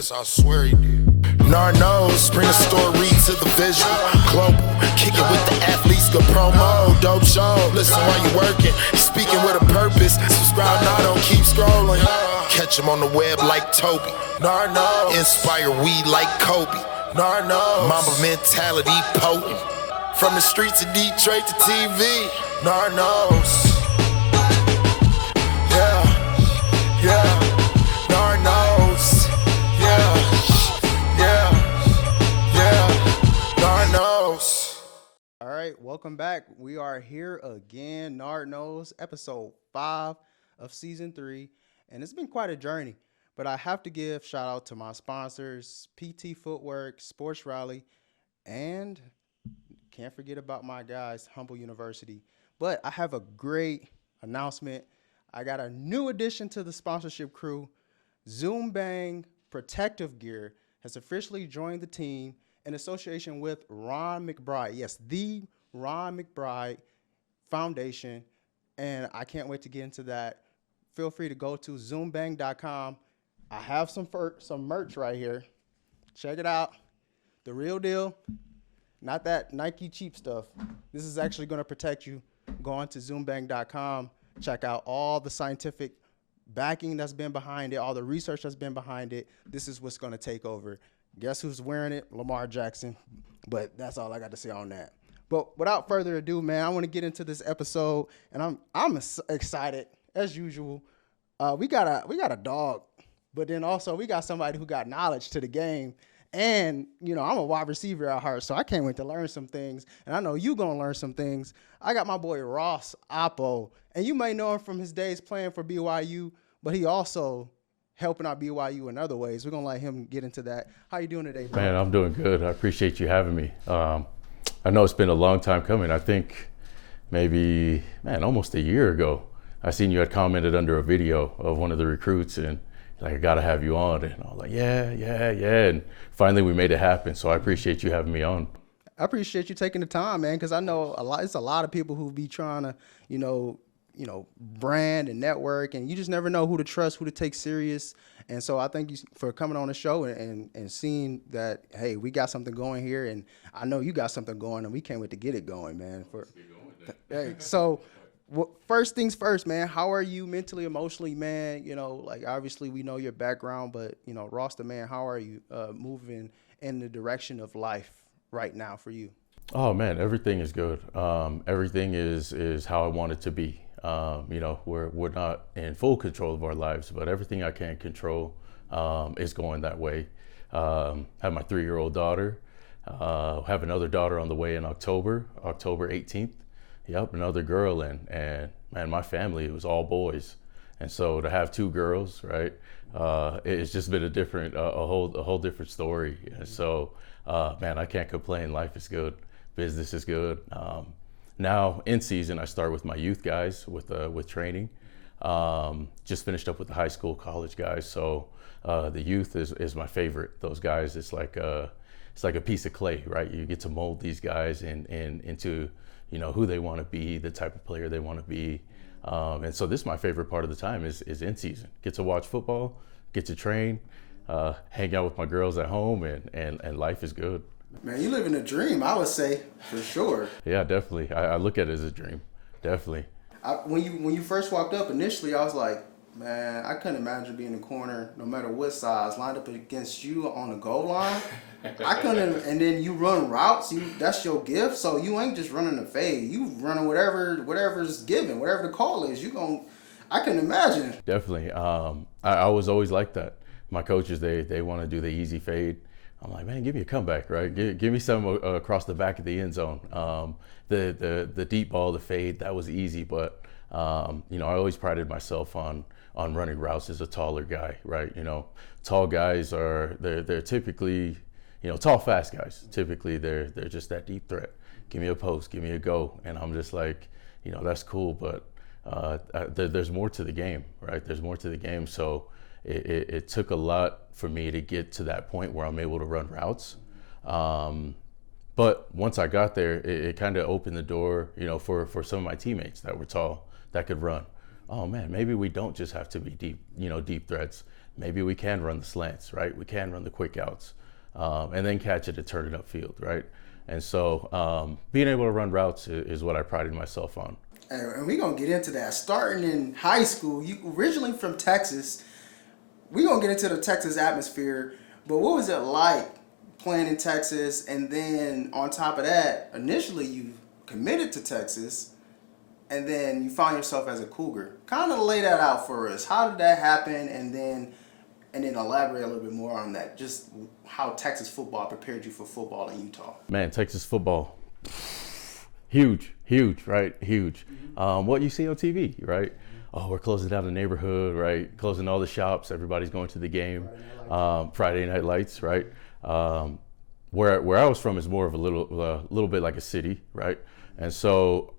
this, I swear he did. Nard Knows, bring the story to the visual. Global, kick it with the athletes, good promo. Dope show, listen while you working. Speaking with a purpose, subscribe now, don't keep scrolling. Catch him on the web like Toby. Nard Knows, inspire weed like Kobe. Nard Knows, Mamba mentality potent. From the streets of Detroit to TV. Nard Knows. Nard knows. Nard knows. All right, welcome back. We are here again. Nard Knows, episode 5 of season 3, and it's been quite a journey. But I have to give shout out to my sponsors, PT Footwork, Sports Rally, and can't forget about my guys, Humble University. But I have a great announcement. I got a new addition to the sponsorship crew. Zoom Bang Protective Gear has officially joined the team in association with Ron McBride. Yes, the Ron McBride Foundation. And I can't wait to get into that. Feel free to go to zoombang.com. I have some merch right here. Check it out. The real deal. Not that Nike cheap stuff. This is actually going to protect you. Go on to zoombang.com. Check out all the scientific backing that's been behind it, all the research that's been behind it. This is what's going to take over. Guess who's wearing it? Lamar Jackson. But that's all I got to say on that. But without further ado, man, I want to get into this episode, and I'm excited as usual. We got a dog, but then also we got somebody who got knowledge to the game. And, you know, I'm a wide receiver at heart, so I can't wait to learn some things. And I know you're going to learn some things. I got my boy Ross Apo, and you may know him from his days playing for BYU, but he also helping out BYU in other ways. We're going to let him get into that. How you doing today, bro? Man, I'm doing good. I appreciate you having me. I know it's been a long time coming. I think maybe, almost a year ago, I seen you had commented under a video of one of the recruits, and like, I got to have you on. And I was like, yeah. And finally we made it happen. So I appreciate you having me on. I appreciate you taking the time, man, because I know it's a lot of people who be trying to, you know, brand and network, and you just never know who to trust, who to take serious. And so I thank you for coming on the show and seeing that, hey, we got something going here, and I know you got something going, and we can't wait to get it going, man. Hey, so first things first, man, how are you mentally, emotionally, man? You know, like, obviously we know your background, but, you know, Ross the man, how are you moving in the direction of life right now for you? Oh man, everything is good. Everything is how I want it to be. You know, we're not in full control of our lives, but everything I can control is going that way. Have my 3-year-old daughter. Have another daughter on the way in October 18th. Yep, another girl, and man, my family, it was all boys, and so to have 2 girls, right? It's just been a whole different story. And so, man, I can't complain. Life is good, business is good. Now in season, I start with my youth guys with training. Just finished up with the high school, college guys. So the youth is my favorite. Those guys, it's like a piece of clay, right? You get to mold these guys into, you know, who they want to be, the type of player they want to be. And so this is my favorite part of the time is in season. Get to watch football, get to train, hang out with my girls at home, and life is good. Man, you living a dream, I would say, for sure. Yeah, definitely. I look at it as a dream, definitely. When you first walked up initially, I was like, man, I couldn't imagine being in the corner, no matter what size, lined up against you on the goal line. I couldn't, and then you run routes. That's your gift. So you ain't just running a fade. You running whatever's given, whatever the call is. I couldn't imagine. Definitely. I was always like that. My coaches, they want to do the easy fade. I'm like, man, give me a comeback, right? Give me some across the back of the end zone. The deep ball, the fade, that was easy. But you know, I always prided myself on running routes as a taller guy, right? You know, tall guys they're typically, you know, tall, fast guys. Typically, they're just that deep threat. Give me a post, give me a go, and I'm just like, you know, that's cool, but there's more to the game, right? There's more to the game. So it took a lot for me to get to that point where I'm able to run routes. But once I got there, it kind of opened the door, you know, for some of my teammates that were tall, that could run. Oh man, maybe we don't just have to be deep, you know, deep threats. maybe we can run the slants, right? We can run the quick outs, and then catch it and turn it upfield, right? And so being able to run routes is what I prided myself on. And we're going to get into that. Starting in high school, you originally from Texas. We're going to get into the Texas atmosphere. But what was it like playing in Texas? And then on top of that, initially you committed to Texas, and then you found yourself as a Cougar. Kind of lay that out for us. How did that happen? And then elaborate a little bit more on that. Just how Texas football prepared you for football in Utah. Man, Texas football, huge, right? Huge. What you see on TV, right? Oh, we're closing down the neighborhood, right? Closing all the shops. Everybody's going to the game. Friday Night Lights, right? Where I was from is more of a little bit like a city, right? And so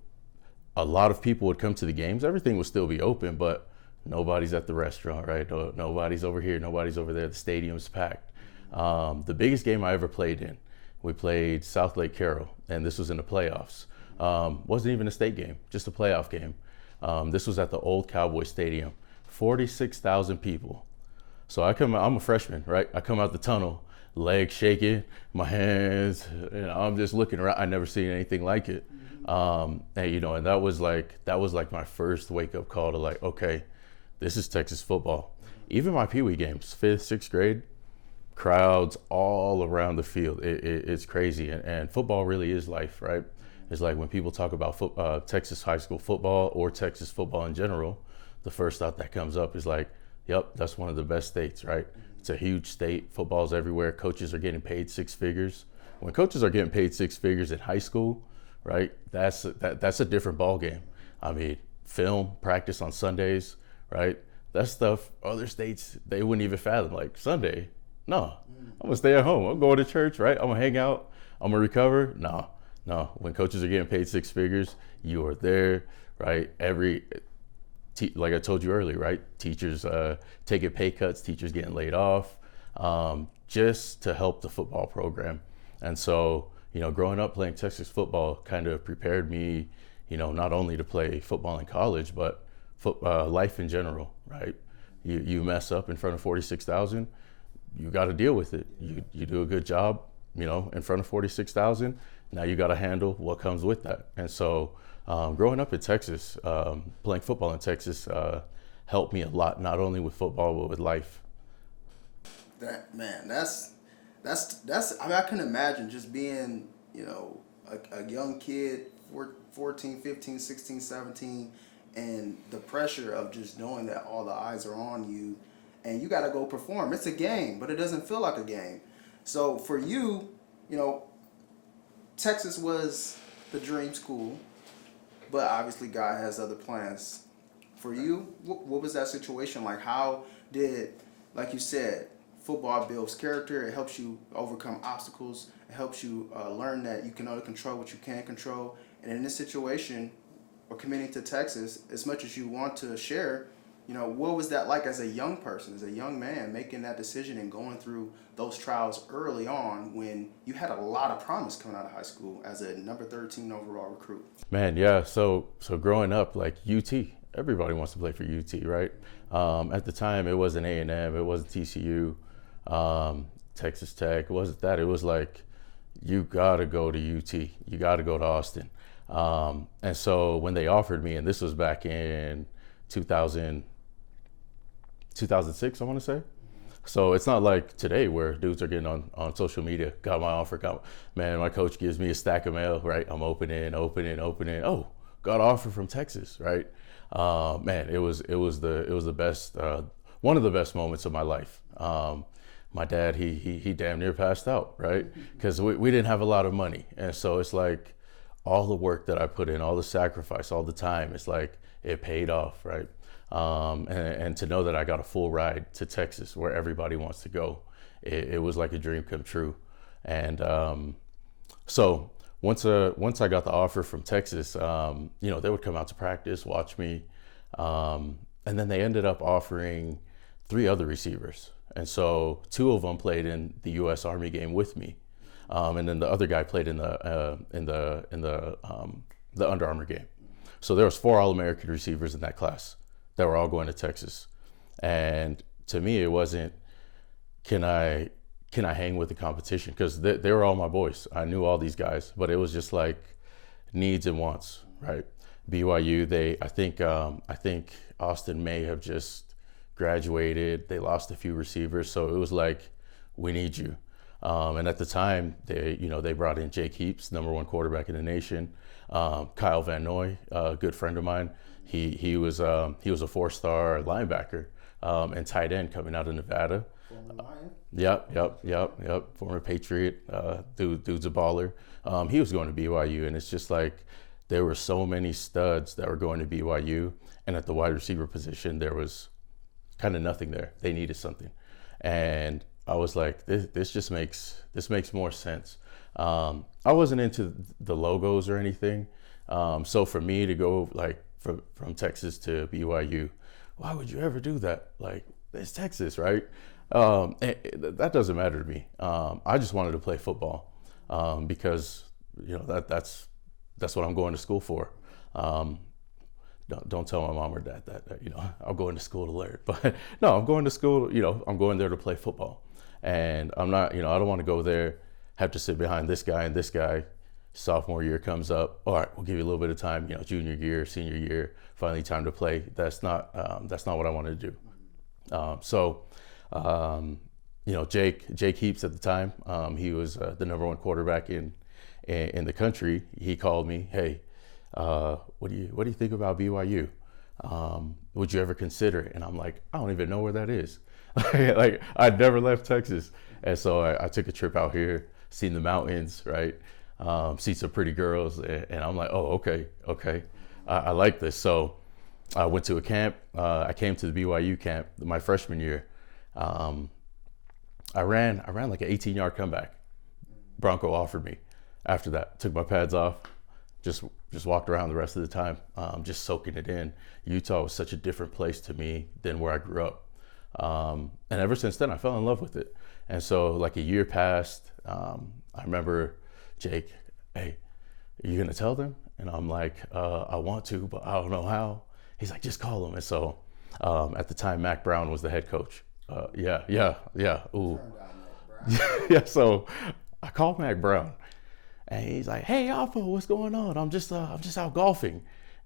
a lot of people would come to the games. Everything would still be open, but nobody's at the restaurant, right? Nobody's over here, nobody's over there. The stadium's packed. The biggest game I ever played in, we played South Lake Carroll, and this was in the playoffs. Wasn't even a state game, just a playoff game. This was at the old Cowboy Stadium, 46,000 people. So I'm a freshman, right? I come out the tunnel, legs shaking, my hands, I'm just looking around. I never seen anything like it. And that was like my first wake up call to like, okay, this is Texas football. Even my Pee Wee games, 5th, 6th grade, crowds all around the field. It's crazy. And football really is life, right? It's like when people talk about Texas high school football or Texas football in general, the first thought that comes up is like, yep, that's one of the best states, right? It's a huge state. Football's everywhere. Coaches are getting paid 6 figures. When coaches are getting paid 6 figures in high school, right, that's a different ball game. I mean, film, practice on Sundays, right? That stuff other states, they wouldn't even fathom. Like, Sunday? No. I'm going to stay at home. I'm going to church, right? I'm going to hang out. I'm going to recover. No. When coaches are getting paid 6 figures, you are there, right? Like I told you earlier, right? Teachers taking pay cuts, teachers getting laid off, just to help the football program. And so, growing up playing Texas football kind of prepared me, not only to play football in college, but life in general, right? You mess up in front of 46,000, you got to deal with it. You do a good job, in front of 46,000. Now you got to handle what comes with that. And so growing up in Texas, playing football in Texas helped me a lot, not only with football, but with life. That's I mean, I can imagine just being, a young kid, 14, 15, 16, 17, and the pressure of just knowing that all the eyes are on you and you got to go perform. It's a game, but it doesn't feel like a game. So for you, Texas was the dream school, but obviously God has other plans. For you, what was that situation like? How did, like you said, football builds character. It helps you overcome obstacles. It helps you learn that you can only control what you can control. And in this situation, or committing to Texas, as much as you want to share, what was that like as a young person, as a young man, making that decision and going through those trials early on when you had a lot of promise coming out of high school as a number 13 overall recruit? Man, yeah. So growing up, like UT, everybody wants to play for UT, right? At the time, it wasn't A&M, it wasn't TCU, Texas Tech. It wasn't that. It was like, you got to go to UT. You got to go to Austin. And so when they offered me, and this was back in 2006, I want to say. So it's not like today where dudes are getting on social media, got my offer, man, my coach gives me a stack of mail, right? I'm opening. Oh, got an offer from Texas, right? Man, it was the best, one of the best moments of my life. My dad, he damn near passed out, right? Because we didn't have a lot of money. And so it's like all the work that I put in, all the sacrifice, all the time, it's like it paid off, right? And to know that I got a full ride to Texas where everybody wants to go, it was like a dream come true. And so once I got the offer from Texas, they would come out to practice, watch me. And then they ended up offering 3 other receivers. And so 2 of them played in the U.S. Army game with me. And then the other guy played in the Under Armour game. So there was 4 All-American receivers in that class that were all going to Texas. And to me, it wasn't, can I hang with the competition? Because they were all my boys. I knew all these guys, but it was just like needs and wants, right? BYU, I think Austin may have just graduated. They lost a few receivers, so it was like, we need you. And at the time, they brought in Jake Heaps, #1 quarterback in the nation. Kyle Van Noy, a good friend of mine. He was a 4-star linebacker and tight end coming out of Nevada. Former Lion. Yep. Former Patriot. Dude's a baller. He was going to BYU, and it's just like there were so many studs that were going to BYU, and at the wide receiver position, there was kind of nothing there. They needed something, and I was like, this makes more sense. I wasn't into the logos or anything, so for me to go like from Texas to BYU, why would you ever do that? Like, it's Texas, right? That doesn't matter to me. I just wanted to play football because that's what I'm going to school for. Don't tell my mom or dad that I'm going to school to learn, but no, I'm going to school. I'm going there to play football, and I'm not. I don't want to go there, have to sit behind this guy and this guy. Sophomore year comes up. All right, we'll give you a little bit of time. Junior year, senior year, finally time to play. That's not what I wanted to do. Jake Heaps at the time, he was the #1 quarterback in the country. He called me, hey, what do you think about BYU? Would you ever consider it? And I'm like, I don't even know where that is. Like, I'd never left Texas, and so I took a trip out here, seen the mountains, right? See some pretty girls, and I'm like, oh, okay, I like this. So I went to a camp. I came to the BYU camp my freshman year. I ran like an 18-yard comeback. Bronco offered me. After that, took my pads off, just walked around the rest of the time, just soaking it in. Utah was such a different place to me than where I grew up. And ever since then, I fell in love with it. And so like a year passed. I remember Jake, hey, are you gonna tell them? And I'm like, I want to, but I don't know how. He's like, just call them. And so at the time, Mac Brown was the head coach. Yeah. Ooh. Yeah, so I called Mac Brown, and he's like, hey, Apo, what's going on? I'm just out golfing.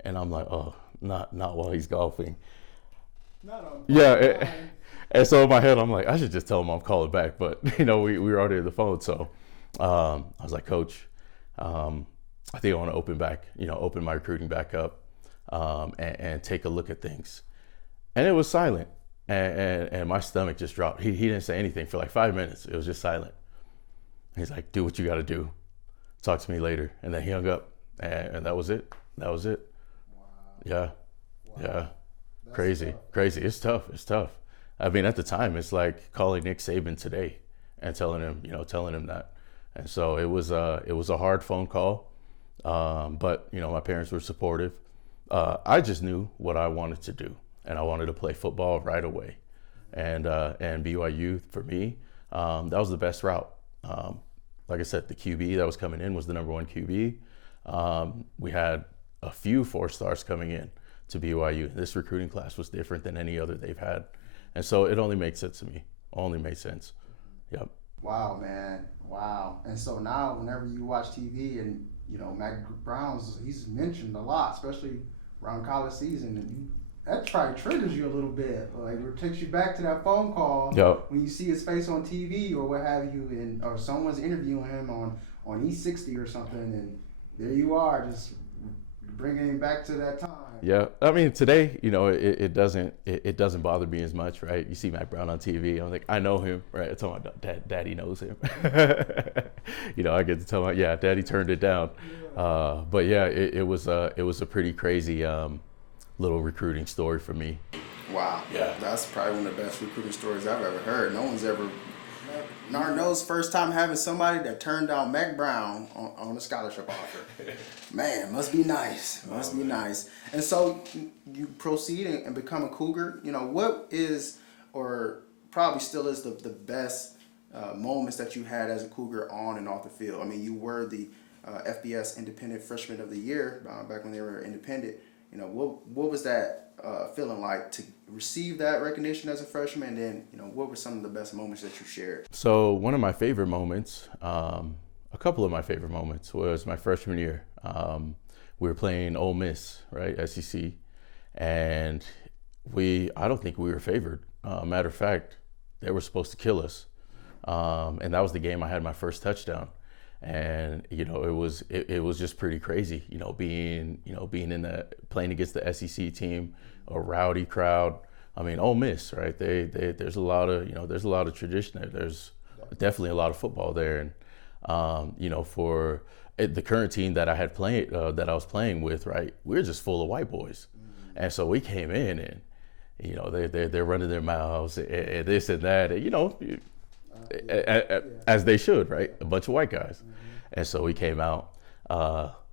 And I'm like, oh, not while he's golfing. Yeah. And so in my head, I'm like, I should just tell him I'm calling back. But, we were already on the phone. So I was like, Coach, I think I want to open my recruiting back up and take a look at things. And it was silent. And my stomach just dropped. He didn't say anything for like 5 minutes. It was just silent. He's like, do what you got to do. Talk to me later. And then he hung up. And that was it. Wow. Yeah. That's crazy. It's tough. I mean, at the time, it's like calling Nick Saban today and telling him that. And so it was a hard phone call. But my parents were supportive. I just knew what I wanted to do, and I wanted to play football right away. And BYU for me, that was the best route. Like I said, the QB that was coming in was the #1 QB. We had a few 4-stars coming in to BYU. This recruiting class was different than any other they've had. And so it only made sense to me. Only made sense. Yep. Wow, man. Wow. And so now whenever you watch TV and, Mac Brown's, he's mentioned a lot, especially around college season. And that probably triggers you a little bit. Like, it takes you back to that phone call. Yep. When you see his face on TV or what have you, or someone's interviewing him on E60 or something, and there you are, just bringing him back to that time. Yeah, I mean, today, it doesn't bother me as much, right? You see Mac Brown on TV, I'm like, I know him, right? I tell my daddy knows him. I get to tell my, daddy turned it down. But yeah, it was a pretty crazy little recruiting story for me. Wow. Yeah. That's probably one of the best recruiting stories I've ever heard. No one's ever. Nard Knows first time having somebody that turned down Mac Brown on a scholarship offer. Man, must be nice. Must be nice. And so you proceed and become a Cougar. What is, or probably still is, the best moments that you had as a Cougar on and off the field? I mean, you were the FBS Independent Freshman of the Year back when they were independent. What was that feeling like to receive that recognition as a freshman? And then, what were some of the best moments that you shared? So one of my favorite moments, a couple of my favorite moments, was my freshman year. We were playing Ole Miss, right, SEC, and I don't think we were favored. Matter of fact, they were supposed to kill us, and that was the game I had my first touchdown. And it was just pretty crazy, being playing against the SEC team, a rowdy crowd. I mean, Ole Miss, right? There's a lot of tradition there. There's definitely a lot of football there, and for the current team that I was playing with, right, we were just full of white boys, and so we came in and they're running their mouths and this and that, and as they should, right? A bunch of white guys. And so we came out,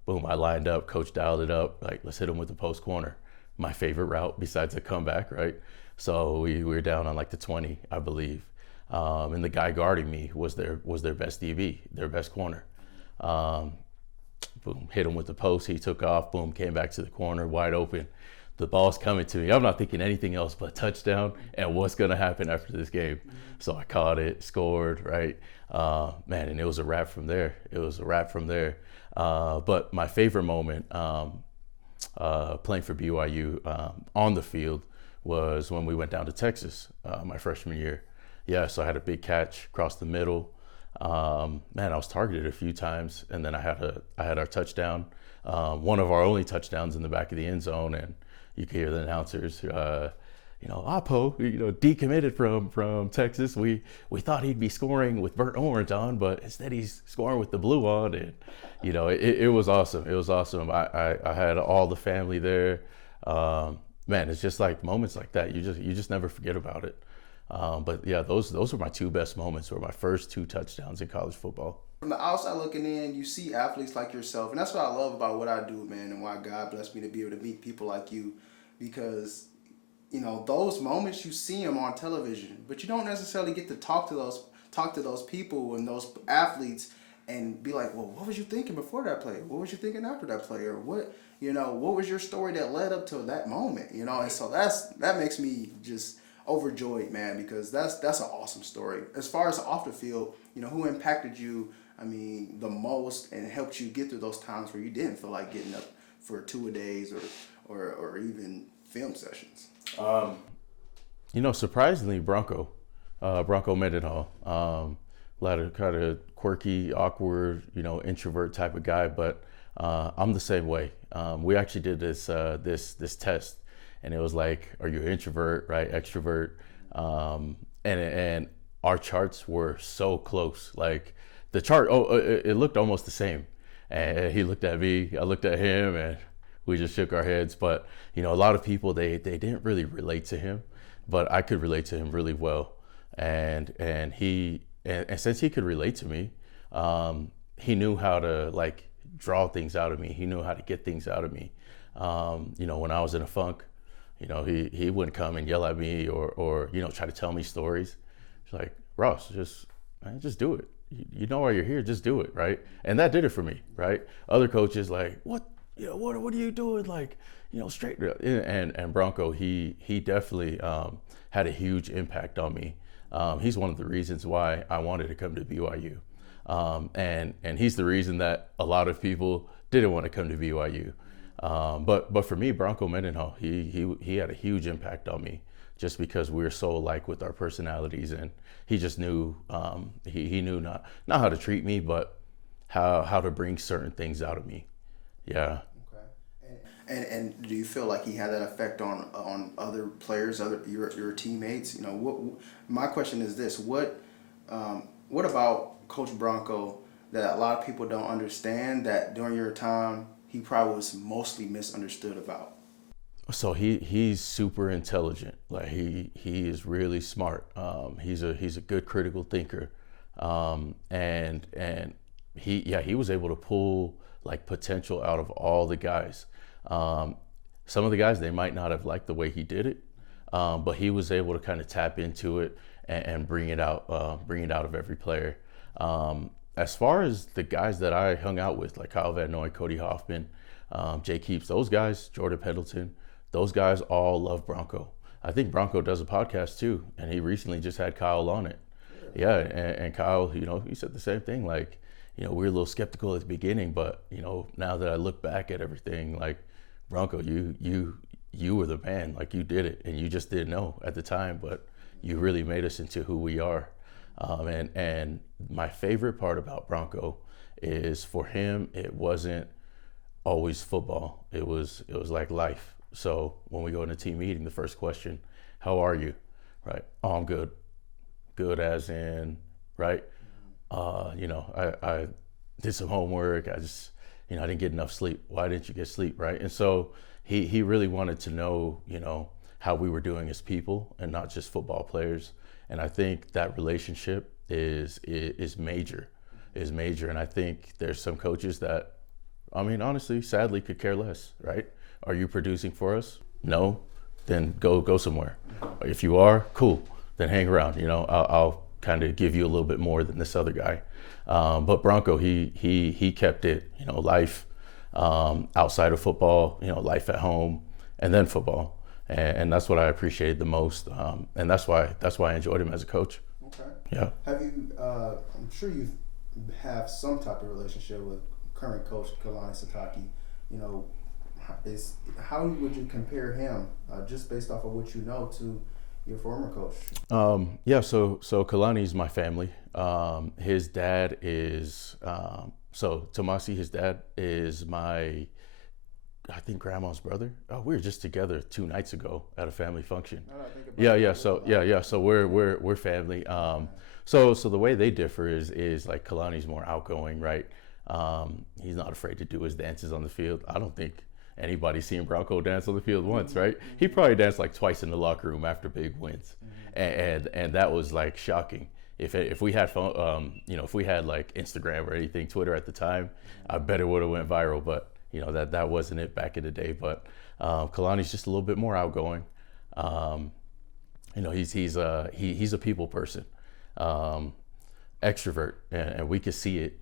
boom, I lined up, coach dialed it up, like, let's hit them with the post corner. My favorite route besides the comeback, right? So we were down on like the 20, I believe. And the guy guarding me was their best DB, their best corner. Boom, hit him with the post, he took off, boom, came back to the corner, wide open. The ball's coming to me. I'm not thinking anything else but touchdown and what's going to happen after this game. So I caught it, scored, right? Man, and it was a wrap from there. But my favorite moment playing for BYU on the field was when we went down to Texas my freshman year. Yeah, so I had a big catch across the middle. Man, I was targeted a few times, and then I had our touchdown, one of our only touchdowns in the back of the end zone, and you could hear the announcers, Apo, decommitted from Texas. We thought he'd be scoring with burnt orange on, but instead he's scoring with the blue on, and it was awesome. It was awesome. I had all the family there. Man, it's just like moments like that. You just never forget about it. But yeah, those were my two best moments, were my first two touchdowns in college football. From the outside looking in, you see athletes like yourself, and that's what I love about what I do, man, and why God blessed me to be able to meet people like you, because those moments, you see them on television, but you don't necessarily get to talk to those people and those athletes and be like, well, what was you thinking before that play? What was you thinking after that play? Or what was your story that led up to that moment? And so that makes me just overjoyed, man, because that's an awesome story. As far as off the field, who impacted you, the most, and helped you get through those times where you didn't feel like getting up for 2-a-days or even film sessions? Surprisingly, Bronco Mendenhall, kind of quirky, awkward, introvert type of guy, but I'm the same way. We actually did this test, and it was like, are you an introvert, right, extrovert? And our charts were so close. Like the chart, it looked almost the same. And he looked at me, I looked at him, and we just shook our heads. But a lot of people, they didn't really relate to him, but I could relate to him really well. And since he could relate to me, he knew how to like draw things out of me. He knew how to get things out of me. When I was in a funk, he wouldn't come and yell at me or try to tell me stories. He's like, Ross, just do it. You know why you're here, just do it, right? And that did it for me, right? Other coaches like, what are you doing? Like, straight. And Bronco, he definitely had a huge impact on me. He's one of the reasons why I wanted to come to BYU. And he's the reason that a lot of people didn't want to come to BYU. But for me, Bronco Mendenhall, he had a huge impact on me, just because we were so alike with our personalities, and he just knew he knew not how to treat me, but how to bring certain things out of me. Yeah. Okay. And do you feel like he had that effect on other players, your teammates? My question is this: what about Coach Bronco that a lot of people don't understand, that during your time he probably was mostly misunderstood about? So he's super intelligent. Like he is really smart. He's a good critical thinker, and he was able to pull like potential out of all the guys. Some of the guys, they might not have liked the way he did it, but he was able to kind of tap into it and bring it out of every player. As far as the guys that I hung out with, like Kyle Van Noy, Cody Hoffman, Jay Keeps, those guys, Jordan Pendleton, those guys all love Bronco. I think Bronco does a podcast too, and he recently just had Kyle on it. Yeah, and Kyle, he said the same thing. Like, we were a little skeptical at the beginning, but now that I look back at everything, like, Bronco, you were the man. Like, you did it, and you just didn't know at the time, but you really made us into who we are. And my favorite part about Bronco is, for him, it wasn't always football. It was like life. So when we go into team meeting, the first question, how are you? Right? Oh, I'm good. Good as in, right? I did some homework. I just, I didn't get enough sleep. Why didn't you get sleep? Right? And so he really wanted to know, how we were doing as people and not just football players. And I think that relationship is major. And I think there's some coaches that, honestly, sadly, could care less, right? Are you producing for us? No, then go somewhere. If you are, cool, then hang around. I'll kind of give you a little bit more than this other guy. But Bronco, he kept it, life outside of football, life at home, and then football. And that's what I appreciated the most. And that's why I enjoyed him as a coach. Okay. Yeah. Have you, I'm sure you have some type of relationship with current coach Kalani Sitake. How would you compare him, just based off of what you know, to your former coach? So Kalani's my family. His dad is, Tomasi, his dad is my, I think, grandma's brother. Oh, we were just together 2 nights ago at a family function. So we're family. So the way they differ is like, Kalani's more outgoing, right? He's not afraid to do his dances on the field. I don't think anybody's seen Bronco dance on the field once, right? He probably danced like twice in the locker room after big wins, and that was like shocking. If we had phone, if we had like Instagram or anything, Twitter at the time, I bet it would have went viral. But that wasn't it back in the day. But Kalani's just a little bit more outgoing. He's a people person, extrovert, and we could see it.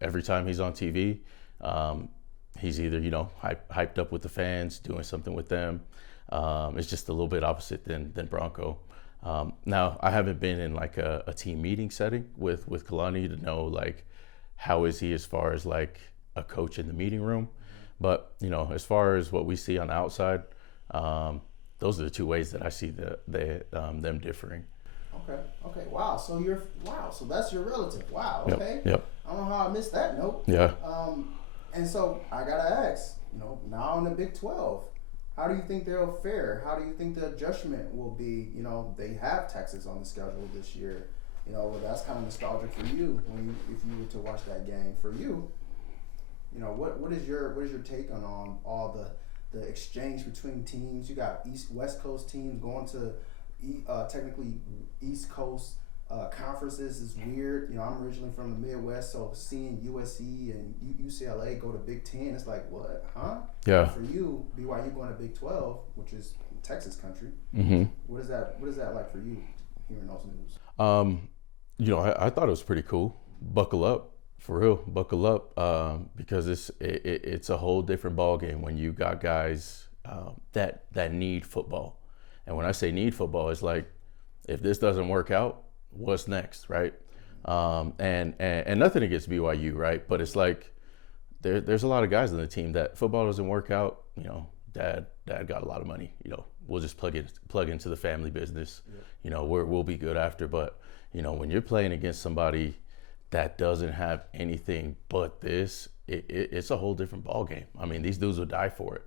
Every time he's on TV. He's either, hyped up with the fans, doing something with them. It's just a little bit opposite than Bronco. Now, I haven't been in like a team meeting setting with Kalani to know like how is he as far as like a coach in the meeting room. But, as far as what we see on the outside, those are the two ways that I see them differing. Okay. Wow. So that's your relative. Wow. Okay. Yep. I don't know how I missed that note. Yeah. And so I gotta ask, now in the Big 12, how do you think they'll fare? How do you think the adjustment will be? They have Texas on the schedule this year. That's kind of nostalgic for you if you were to watch that game. For you, what is your take on all the exchange between teams? You got West Coast teams going to technically East Coast conferences is weird. I'm originally from the Midwest, so seeing USC and UCLA go to Big 10, it's like, what, huh? Yeah. For you, BYU going to Big 12, which is Texas country. Mm-hmm. What is that like for you, hearing those news? I thought it was pretty cool. Buckle up, for real. Buckle up, because it's a whole different ball game when you got guys that need football. And when I say need football, it's like, if this doesn't work out, what's next, right? And nothing against BYU, right? But it's like there's a lot of guys on the team that football doesn't work out. Dad got a lot of money. We'll just plug into the family business. Yeah. We'll be good after. But when you're playing against somebody that doesn't have anything but this, it's a whole different ball game. These dudes will die for it.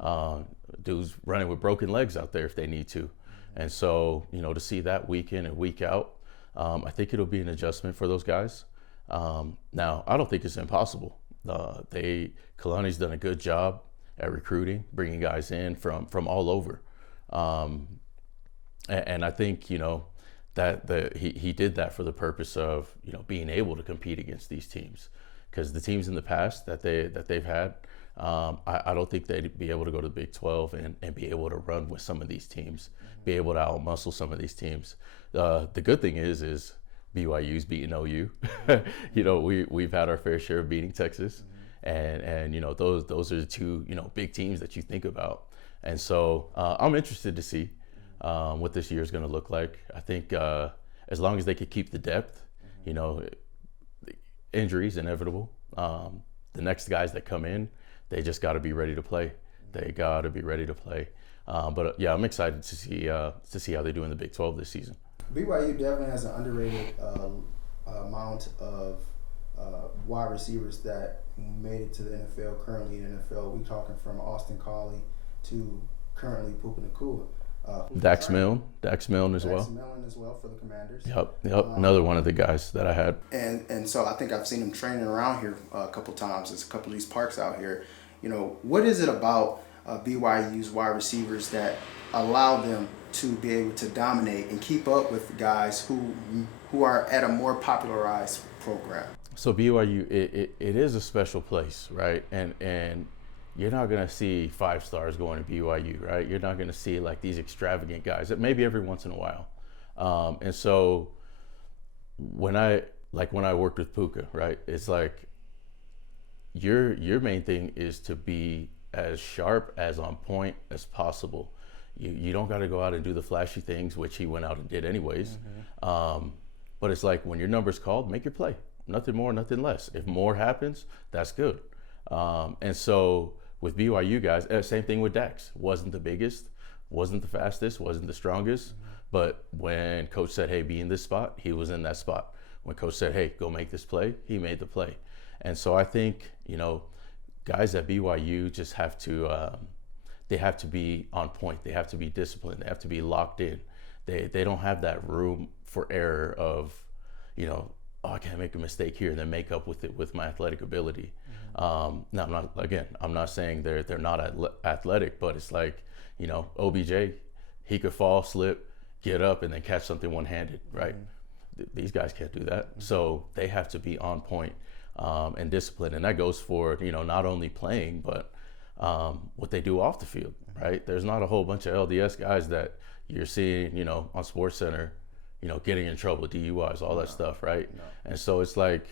Mm-hmm. Dudes running with broken legs out there if they need to. And so, to see that week in and week out, I think it'll be an adjustment for those guys. Now, I don't think it's impossible. Kalani's done a good job at recruiting, bringing guys in from all over. And I think, that he did that for the purpose of, being able to compete against these teams. Because the teams in the past that they've had, I don't think they'd be able to go to the Big 12 and be able to run with some of these teams, be able to outmuscle some of these teams. The good thing is BYU's beating OU. We've had our fair share of beating Texas, and you know, those are the two, you know, big teams that you think about. And so I'm interested to see what this year is going to look like. I think as long as they could keep the depth, you know, injuries inevitable. The next guys that come in, they just got to be ready to play. They got to be ready to play. But yeah, I'm excited to see how they do in the Big 12 this season. BYU definitely has an underrated amount of wide receivers that made it to the NFL, currently in the NFL. We talking from Austin Collie to currently Puka Nacua. Dax Milne as well. Dax Milne as well for the Commanders. Yep. Another one of the guys that I had. And so I think I've seen him training around here a couple times. There's a couple of these parks out here. You know, what is it about BYU's wide receivers that allow them to be able to dominate and keep up with guys who are at a more popularized program? So BYU, it is a special place, right? And you're not going to see 5 stars going to BYU, right? You're not going to see like these extravagant guys, that maybe every once in a while. And so when I worked with Puka, right? It's like your main thing is to be as sharp, as on point as possible. You don't got to go out and do the flashy things, which he went out and did anyways. But it's like when your number's called, make your play. Nothing more, nothing less. If more happens, that's good. And so with BYU guys, same thing with Dax. Wasn't the biggest, wasn't the fastest, wasn't the strongest. But when coach said, hey, be in this spot, he was in that spot. When coach said, hey, go make this play, he made the play. And so I think, you know, guys at BYU just have to, they have to be on point. They have to be disciplined. They have to be locked in. They don't have that room for error of, you know, oh, I can't make a mistake here and then make up with it with my athletic ability. Now, I'm not saying they're not athletic, but it's like, you know, OBJ, he could fall, slip, get up, and then catch something one-handed, right? These guys can't do that. So they have to be on point and disciplined. And that goes for, you know, not only playing, but what they do off the field, right? There's not a whole bunch of LDS guys that you're seeing, you know, on SportsCenter, you know, getting in trouble, DUIs, all that stuff, right? And so it's like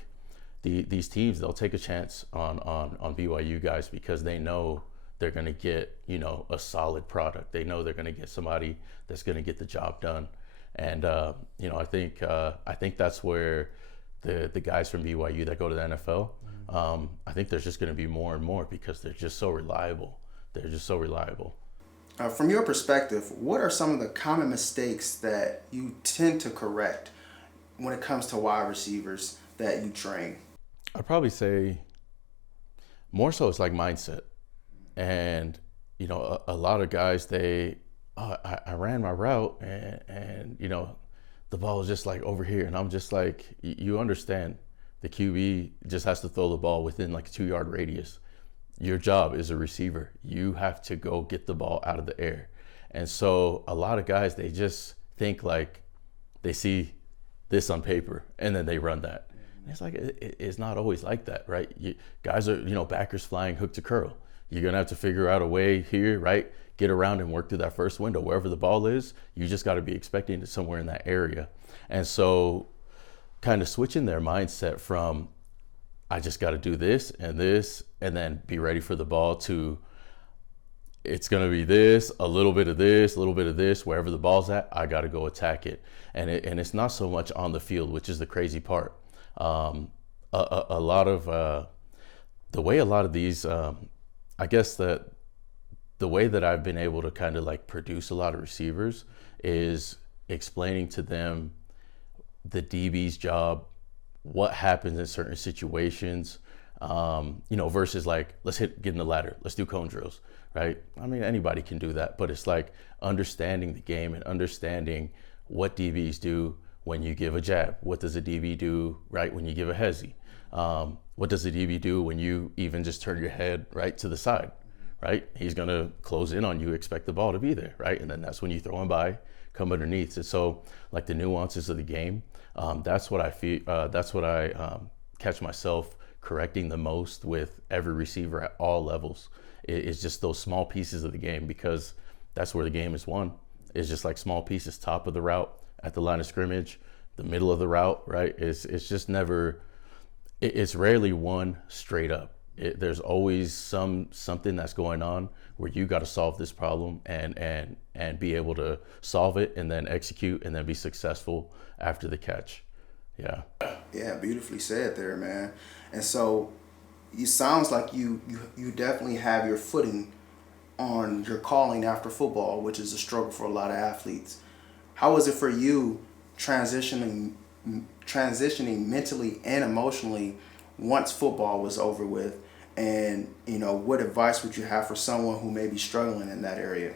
these teams, they'll take a chance on BYU guys because they know they're going to get, you know, a solid product. They know they're going to get somebody that's going to get the job done. And, you know, I think that's where the guys from BYU that go to the NFL, I think there's just going to be more and more because they're just so reliable. They're just so reliable. From your perspective, what are some of the common mistakes that you tend to correct when it comes to wide receivers that you train? I'd probably say more so it's like mindset. And, you know, a lot of guys, I ran my route and, you know, the ball is just like over here. And I'm just like, you understand the QB just has to throw the ball within like a 2-yard radius. Your job as a receiver, you have to go get the ball out of the air. And so a lot of guys, they just think like they see this on paper and then they run that. And it's like, it's not always like that, right? Guys are, you know, backers flying hook to curl. You're going to have to figure out a way here, right? Get around and work through that first window. Wherever the ball is, you just got to be expecting it somewhere in that area. And so kind of switching their mindset from, I just got to do this, and then be ready for the ball to, it's going to be this, a little bit of this, wherever the ball's at, I got to go attack it. And it's not so much on the field, which is the crazy part. A lot of, the way a lot of these, I guess that the way that I've been able to kind of like produce a lot of receivers is explaining to them the DB's job, what happens in certain situations, you know, versus like, let's get in the ladder, let's do cone drills, right? I mean, anybody can do that, but it's like understanding the game and understanding what DBs do when you give a jab. What does a DB do, right, when you give a hezzy? What does a DB do when you even just turn your head right to the side, right? He's gonna close in on you, expect the ball to be there, right? And then that's when you throw him by, come underneath. And so like the nuances of the game, that's what I feel, that's what I catch myself correcting the most with every receiver at all levels. It's just those small pieces of the game, because that's where the game is won. It's just like small pieces, top of the route, at the line of scrimmage, the middle of the route, right? It's just never, it's rarely one straight up. there's always something that's going on where you got to solve this problem and be able to solve it and then execute and then be successful after the catch. Yeah. Yeah, beautifully said there, man. And so it sounds like you definitely have your footing on your calling after football, which is a struggle for a lot of athletes. How was it for you transitioning mentally and emotionally once football was over with? And, what advice would you have for someone who may be struggling in that area?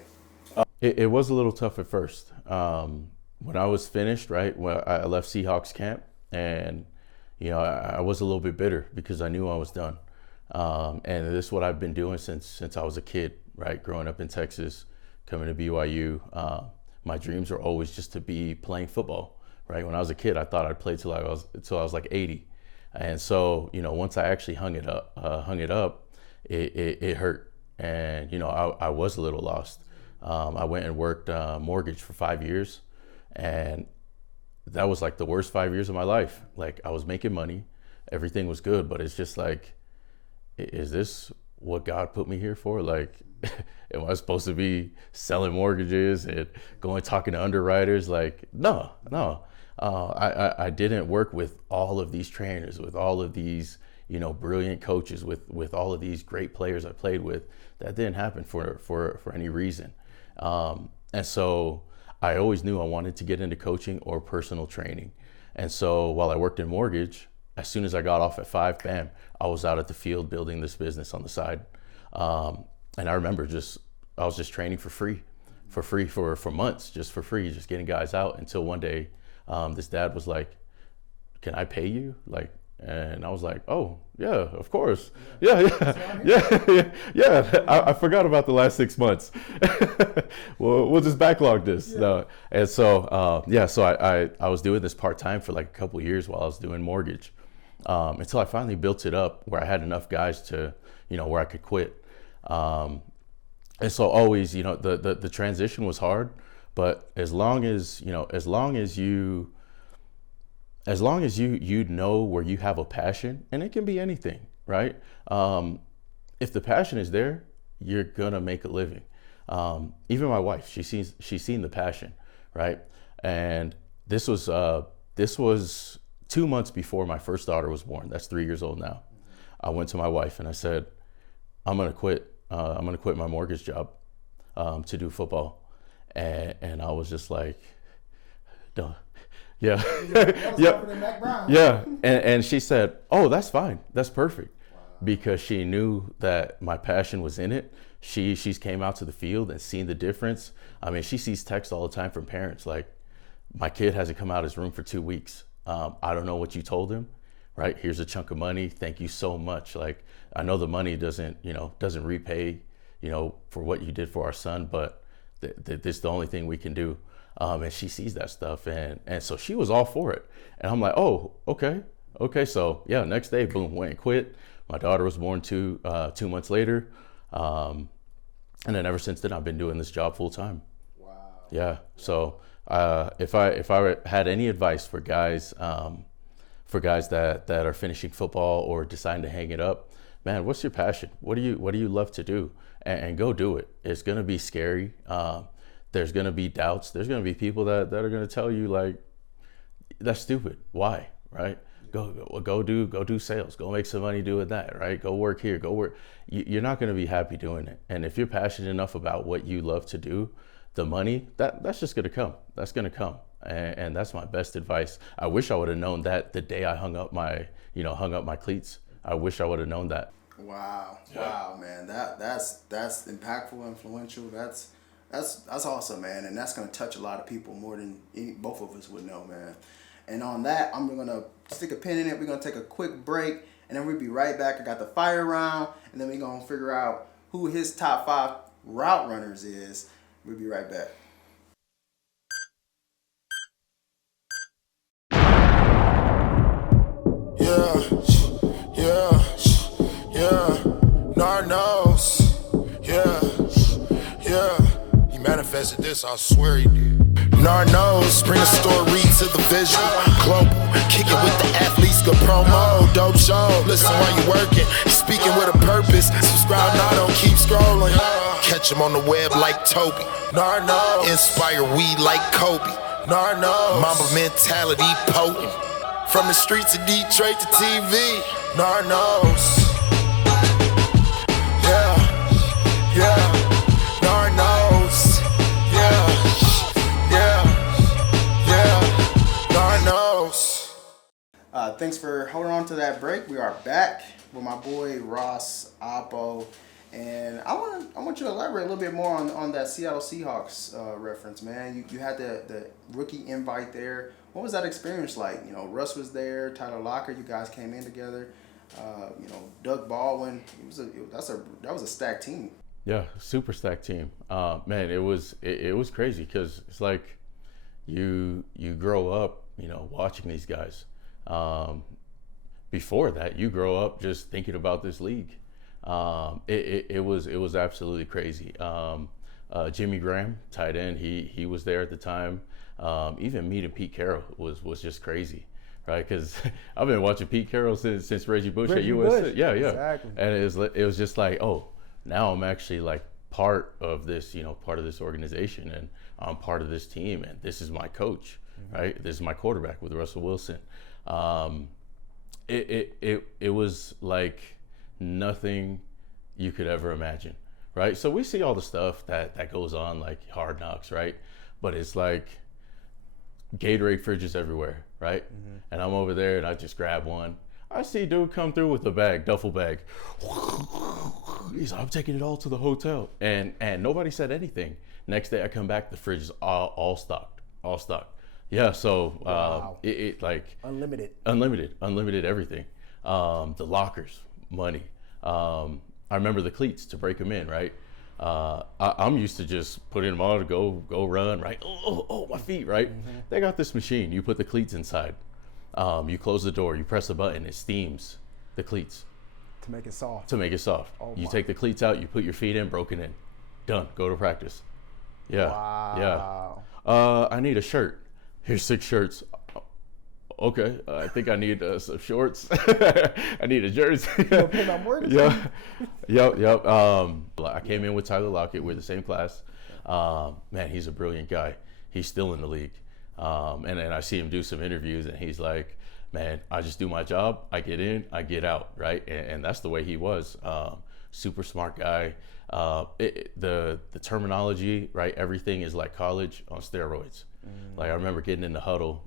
It was a little tough at first. When I was finished, right, when I left Seahawks camp, and, I was a little bit bitter because I knew I was done. And this is what I've been doing since I was a kid, right, growing up in Texas, coming to BYU. My dreams were always just to be playing football, right? When I was a kid, I thought I'd play till I was like 80. And so, once I actually hung it up, it hurt. And, I was a little lost. I went and worked mortgage for 5 years, and that was like the worst 5 years of my life. Like, I was making money, everything was good, but it's just like, is this what God put me here for? Like, am I supposed to be selling mortgages and talking to underwriters? Like, no. I didn't work with all of these trainers, with all of these, brilliant coaches, with all of these great players I played with. That didn't happen for any reason. And so I always knew I wanted to get into coaching or personal training. And so while I worked in mortgage, as soon as I got off at 5, bam, I was out at the field building this business on the side. And I remember I was just training for free for months, just for free, just getting guys out until one day, this dad was like, "Can I pay you?" And I was like, "Oh yeah, of course. Yeah. I forgot about the last 6 months. We'll just backlog this." No. And so, so I was doing this part-time for like a couple of years while I was doing mortgage, until I finally built it up where I had enough guys to, where I could quit. And so always, the transition was hard, but as long as you know where you have a passion, and it can be anything, right? If the passion is there, you're gonna make a living. Even my wife, she's seen the passion, right? And this was 2 months before my first daughter was born. That's 3 years old now. I went to my wife and I said, I'm gonna quit my mortgage job to do football. And I was just like, duh. Yeah. Yeah. And she said, "Oh, that's fine. That's perfect." Wow. Because she knew that my passion was in it. She's came out to the field and seen the difference. I mean, she sees texts all the time from parents like, "My kid hasn't come out of his room for 2 weeks. I don't know what you told him, right? Here's a chunk of money. Thank you so much. Like, I know the money doesn't repay, for what you did for our son, but this is the only thing we can do." And she sees that stuff, and so she was all for it. And I'm like, "Oh, okay." So yeah, next day, boom, went and quit. My daughter was born 2 months later, and then ever since then, I've been doing this job full time. Wow. Yeah. So if I had any advice for guys that are finishing football or deciding to hang it up, man, what's your passion? What do you love to do? And go do it. It's gonna be scary. There's gonna be doubts. There's gonna be people that are gonna tell you like, "That's stupid. Why?" Right? Go do sales. Go make some money doing that. Right? Go work here. Go work. You're not gonna be happy doing it. And if you're passionate enough about what you love to do, the money that's just gonna come. That's gonna come. And that's my best advice. I wish I would have known that the day I hung up my cleats. I wish I would have known that. Wow. Yeah. Wow, man. That's impactful, influential. That's awesome, man. And that's going to touch a lot of people more than both of us would know, man. And on that, I'm going to stick a pin in it. We're going to take a quick break, and then we'll be right back. I got the fire round, and then we're going to figure out who his top 5 route runners is. We'll be right back. Nard knows. Yeah. He manifested this, I swear he did. Nard Knows, bring the story to the visual. Global, kick it with the athletes, good promo. Dope show, listen while you working. Speaking with a purpose, subscribe now, don't keep scrolling. Catch him on the web like Toby. Nard Knows, inspire weed like Kobe. Nard Knows, Mamba mentality potent. From the streets of Detroit to TV. Nard Knows. Yeah. Nard Knows. Yeah. Nard Knows. Thanks for holding on to that break. We are back with my boy Ross Apo. And I want you to elaborate a little bit more on that Seattle Seahawks reference, man. You had the rookie invite there. What was that experience like? You know, Russ was there, Tyler Lockett. You guys came in together. You know, Doug Baldwin. That was a stacked team. Yeah, super stacked team. Man, it was crazy because it's like you grow up, you know, watching these guys. Before that, you grow up just thinking about this league. It was absolutely crazy. Jimmy Graham, tight end, he was there at the time. Even meeting Pete Carroll was just crazy, right? Because I've been watching Pete Carroll since Reggie Bush at USC. Yeah, exactly. And it was just like, oh, now I'm actually like part of this, you know, part of this organization, and I'm part of this team, and this is my coach, right? This is my quarterback with Russell Wilson. It was like nothing you could ever imagine, right? So we see all the stuff that goes on, like Hard Knocks, right? But it's like Gatorade fridges everywhere, right? And I'm over there and I just grab one. I see dude come through with a bag, duffel bag. He's like, I'm taking it all to the hotel. And nobody said anything. Next day I come back, the fridge is all stocked. Yeah, so Wow. it like Unlimited everything. The lockers, money. I remember the cleats to break them in, right? I'm used to just putting them on to go run, right? Oh, my feet, right? They got this machine. You put the cleats inside. You close the door. You press a button. It steams the cleats to make it soft. Oh, you take the cleats out. You put your feet in. Broken in. Done. Go to practice. Yeah. Wow. Yeah. I need a shirt. Here's 6 shirts. Okay, I think I need some shorts. I need a jersey. Yep. I came in with Tyler Lockett. We're the same class. Man, he's a brilliant guy. He's still in the league. And then I see him do some interviews, and he's like, man, I just do my job. I get in, I get out, right? And that's the way he was. Super smart guy. The terminology, right? Everything is like college on steroids. Like I remember getting in the huddle,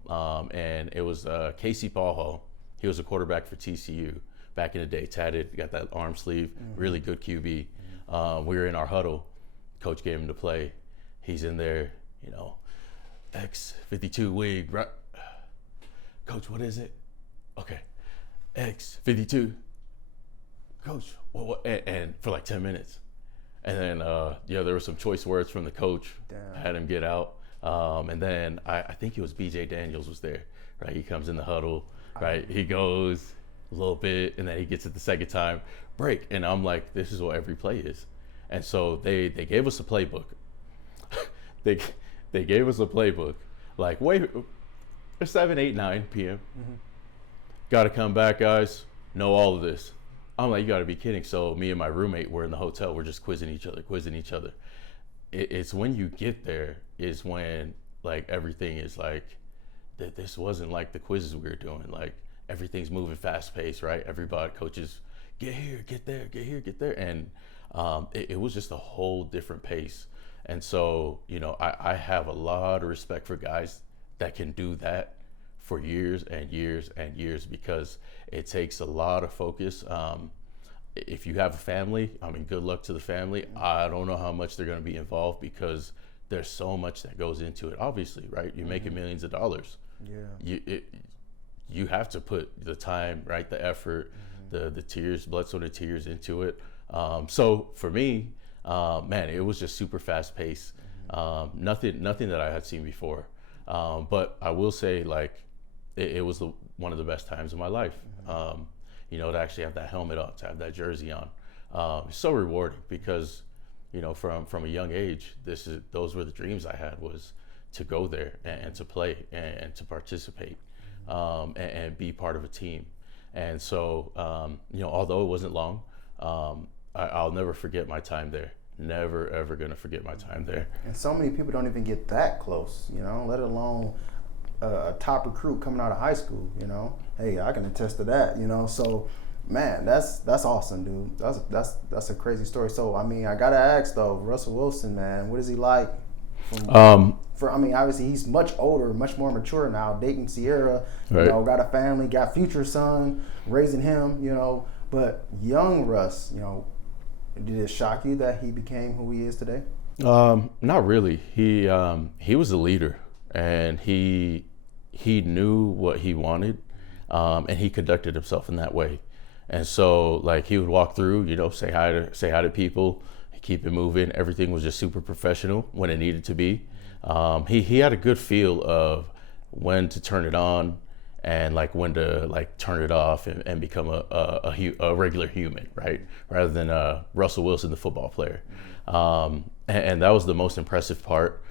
and it was Casey Paul. He was a quarterback for TCU back in the day. Tatted, got that arm sleeve, really good QB. We were in our huddle. Coach gave him to play. He's in there, you know, X52 wig. Right? Coach, what is it? Okay, X52. Coach, what? And for like 10 minutes. And then, there were some choice words from the coach. Damn. Had him get out. And then I think it was BJ Daniels was there, right? He comes in the huddle, right? He goes a little bit, and then he gets it the second time, break. And I'm like, this is what every play is. And so they gave us a playbook. they gave us a playbook. Like, wait, it's 7, 8, 9 p.m. Got to come back, guys. Know all of this. I'm like, you got to be kidding. So me and my roommate were in the hotel. We're just quizzing each other. It's when you get there is when like everything is like that. This wasn't like the quizzes we were doing. Like everything's moving fast paced, right? Everybody, coaches, get here, get there, get here, get there, and it was just a whole different pace. And so I have a lot of respect for guys that can do that for years and years and years, because it takes a lot of focus. If you have a family, I mean, good luck to the family. I don't know how much they're going to be involved, because there's so much that goes into it. Obviously, right? You're making millions of dollars. Yeah. You have to put the time, right? The effort, the tears, blood, sweat, and tears into it. So for me, man, it was just super fast paced. Nothing that I had seen before. But I will say, like, it was one of the best times of my life. To actually have that helmet on, to have that jersey on. It's so rewarding, because, from a young age, those were the dreams I had, was to go there and to play and to participate and be part of a team. And so, although it wasn't long, I'll never forget my time there. Never, ever going to forget my time there. And so many people don't even get that close, let alone a top recruit coming out of high school, Hey, I can attest to that, So, man, that's awesome, dude. That's a crazy story. So, I mean, I got to ask, though, Russell Wilson, man, what is he like? Obviously, he's much older, much more mature now, dating Sierra, right. Got a family, got future son, raising him, But young Russ, did it shock you that he became who he is today? Not really. He was a leader, and he knew what he wanted, and he conducted himself in that way. And so, like, he would walk through, say hi to people, keep it moving. Everything was just super professional when it needed to be. He had a good feel of when to turn it on and like when to like turn it off and become a regular human, right? Rather than Russell Wilson, the football player. And that was the most impressive part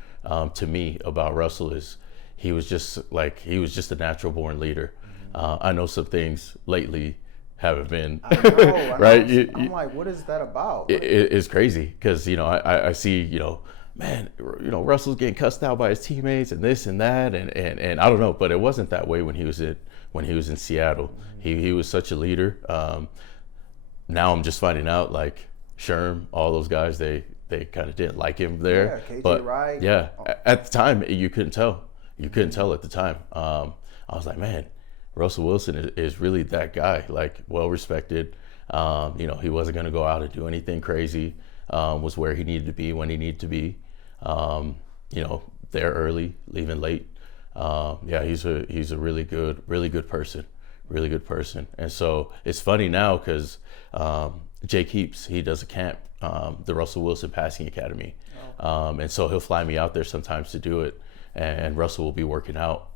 to me about Russell is he was just a natural born leader. I know some things lately haven't been right. I'm like, what is that about? It's crazy because I see man, Russell's getting cussed out by his teammates and this and that and I don't know, but it wasn't that way when he was in Seattle. He was such a leader. Now I'm just finding out like Sherm, all those guys, they kind of didn't like him there. Yeah, KJ but Wright. Yeah, at the time you couldn't tell. You couldn't tell at the time. I was like, man, Russell Wilson is really that guy, like well respected. He wasn't going to go out and do anything crazy. Was where he needed to be when he needed to be. There early, leaving late. He's a really good person, And so it's funny now because Jake Heaps, he does a camp, the Russell Wilson Passing Academy, and so he'll fly me out there sometimes to do it, and Russell will be working out.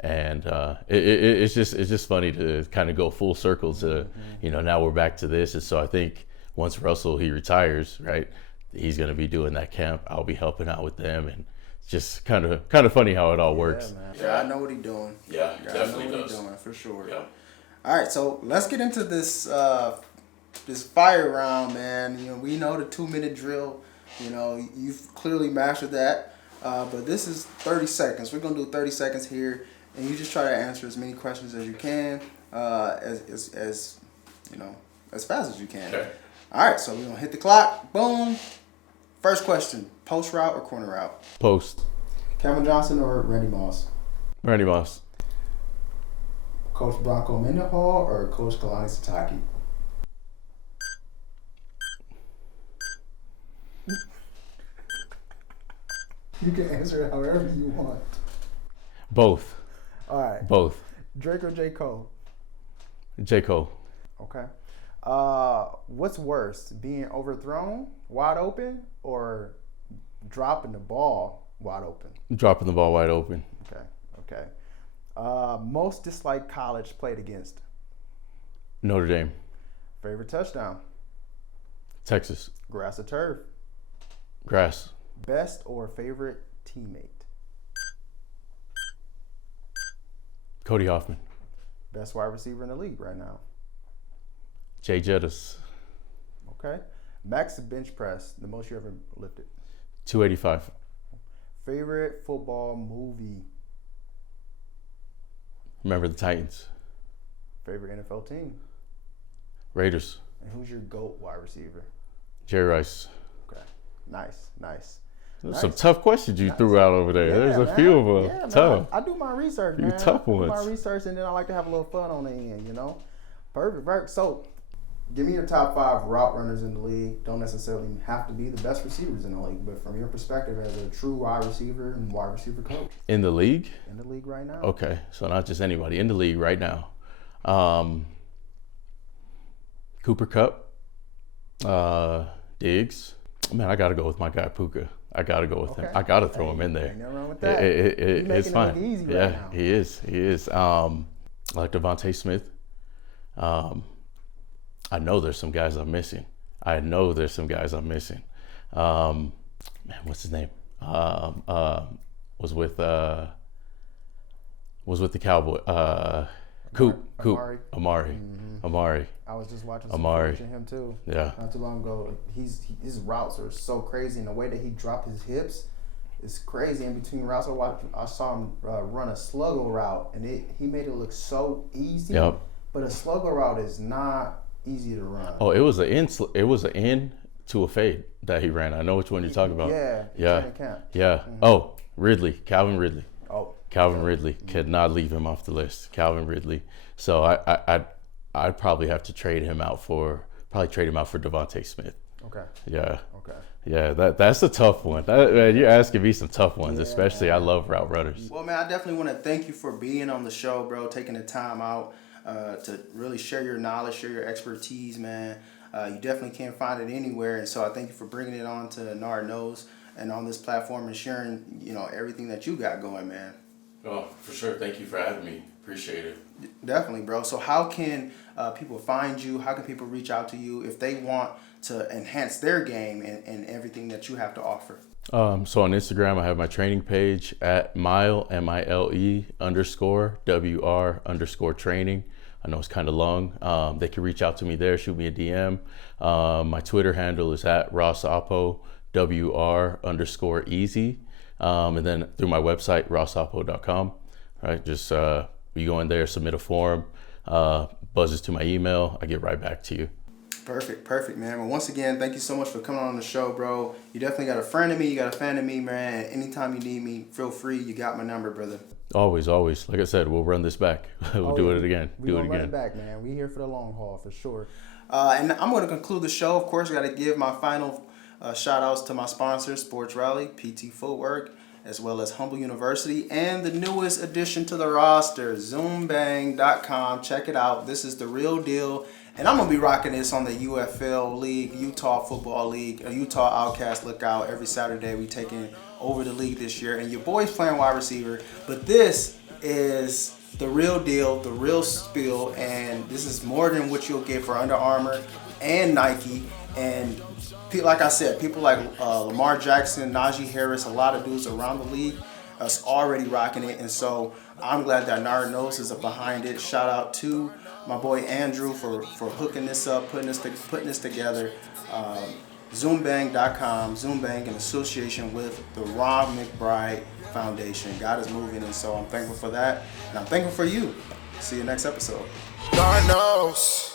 And it's just funny to kind of go full circle to, now we're back to this. And so I think once Russell, he retires, right, he's going to be doing that camp. I'll be helping out with them. And it's just kind of funny how it all works. Man. Yeah, I know what he's doing. Yeah, definitely I know what does. he's doing, for sure. Yeah. All right, so let's get into this this fire round, man. We know the 2-minute drill. You've clearly mastered that. But this is 30 seconds. We're going to do 30 seconds here. And you just try to answer as many questions as you can, as fast as you can. Okay. All right, so we're gonna hit the clock. Boom. First question: post route or corner route? Post. Cameron Johnson or Randy Moss? Randy Moss. Coach Bronco Mendenhall or Coach Kalani Sitake? You can answer it however you want. Both. All right. Both. Drake or J. Cole? J. Cole. Okay. What's worse, being overthrown wide open or dropping the ball wide open? Dropping the ball wide open. Okay. Most disliked college played against? Notre Dame. Favorite touchdown? Texas. Grass or turf? Grass. Best or favorite teammate? Cody Hoffman. Best wide receiver in the league right now? Jay Jettis. Okay. Max bench press, the most you ever lifted? 285. Favorite football movie? Remember the Titans. Favorite NFL team? Raiders. And who's your GOAT wide receiver? Jerry Rice. Okay. Nice. Some tough questions you threw out over there. Yeah, There's a man. few of them. Yeah, tough. I do my research, Few man. tough I do ones. my research, and then I like to have a little fun on the end, Perfect. So, give me your top 5 route runners in the league. Don't necessarily have to be the best receivers in the league, but from your perspective as a true wide receiver and wide receiver coach. In the league? In the league right now. Okay, so not just anybody. In the league right now. Cooper Kupp. Diggs. Man, I got to go with my guy Puka. I got to go with him. I got to throw him in there. Ain't nothing wrong with that. It's fine. It look easy yeah, right now. he is. Like Devontae Smith. I know there's some guys I'm missing. Man, what's his name? was with the Cowboy. Coop. Amari. Amari. I was just watching some Amari. footage of him too. Yeah. Not too long ago. His routes are so crazy, and the way that he dropped his hips is crazy. In between routes, I saw him run a sluggo route, and he made it look so easy. Yep. But a sluggo route is not easy to run. Oh, it was an in to a fade that he ran. I know which one you're talking about. Yeah. Yeah. Oh, Calvin Ridley. Oh. Calvin Ridley, could not leave him off the list. Calvin Ridley. So I'd probably have to trade him out for Devontae Smith. Okay. Yeah. Okay. Yeah, that's a tough one. Man, you're asking me some tough ones, especially I love route runners. Well, man, I definitely want to thank you for being on the show, bro, taking the time out to really share your knowledge, share your expertise, man. You definitely can't find it anywhere, and so I thank you for bringing it on to Nard Knows and on this platform and sharing, everything that you got going, man. Oh, for sure. Thank you for having me. Appreciate it. Definitely, bro. So how can people find you? How can people reach out to you if they want to enhance their game and everything that you have to offer? So on Instagram, I have my training page at Mile, MILE _WR _training. I know it's kind of long. They can reach out to me there, shoot me a DM. My Twitter handle is at Ross Apo, WR _easy. And then through my website, rossapo.com, right? Just you go in there, submit a form, buzzes to my email, I get right back to you. Perfect, man. Well, once again, thank you so much for coming on the show, bro. You definitely got a friend of me, you got a fan of me, man. Anytime you need me, feel free. You got my number, brother. Always. Like I said, we'll run this back. We'll do it again. We're going to run it back, man. We're here for the long haul, for sure. And I'm going to conclude the show. Of course, I got to give my final shout outs to my sponsors, Sports Rally, PT Footwork, as well as Humble University, and the newest addition to the roster, ZoomBang.com. Check it out. This is the real deal. And I'm going to be rocking this on the UFL League, Utah Football League, Utah Outcast Lookout. Every Saturday we taking over the league this year. And your boy's playing wide receiver. But this is the real deal, the real spiel. And this is more than what you'll get for Under Armour and Nike. And like I said, people like Lamar Jackson, Najee Harris, a lot of dudes around the league is already rocking it. And so I'm glad that Nard Knows is behind it. Shout out to my boy Andrew for hooking this up, putting this together. ZoomBang.com, ZoomBang in association with the Ron McBride Foundation. God is moving, and so I'm thankful for that. And I'm thankful for you. See you next episode. Nard Knows.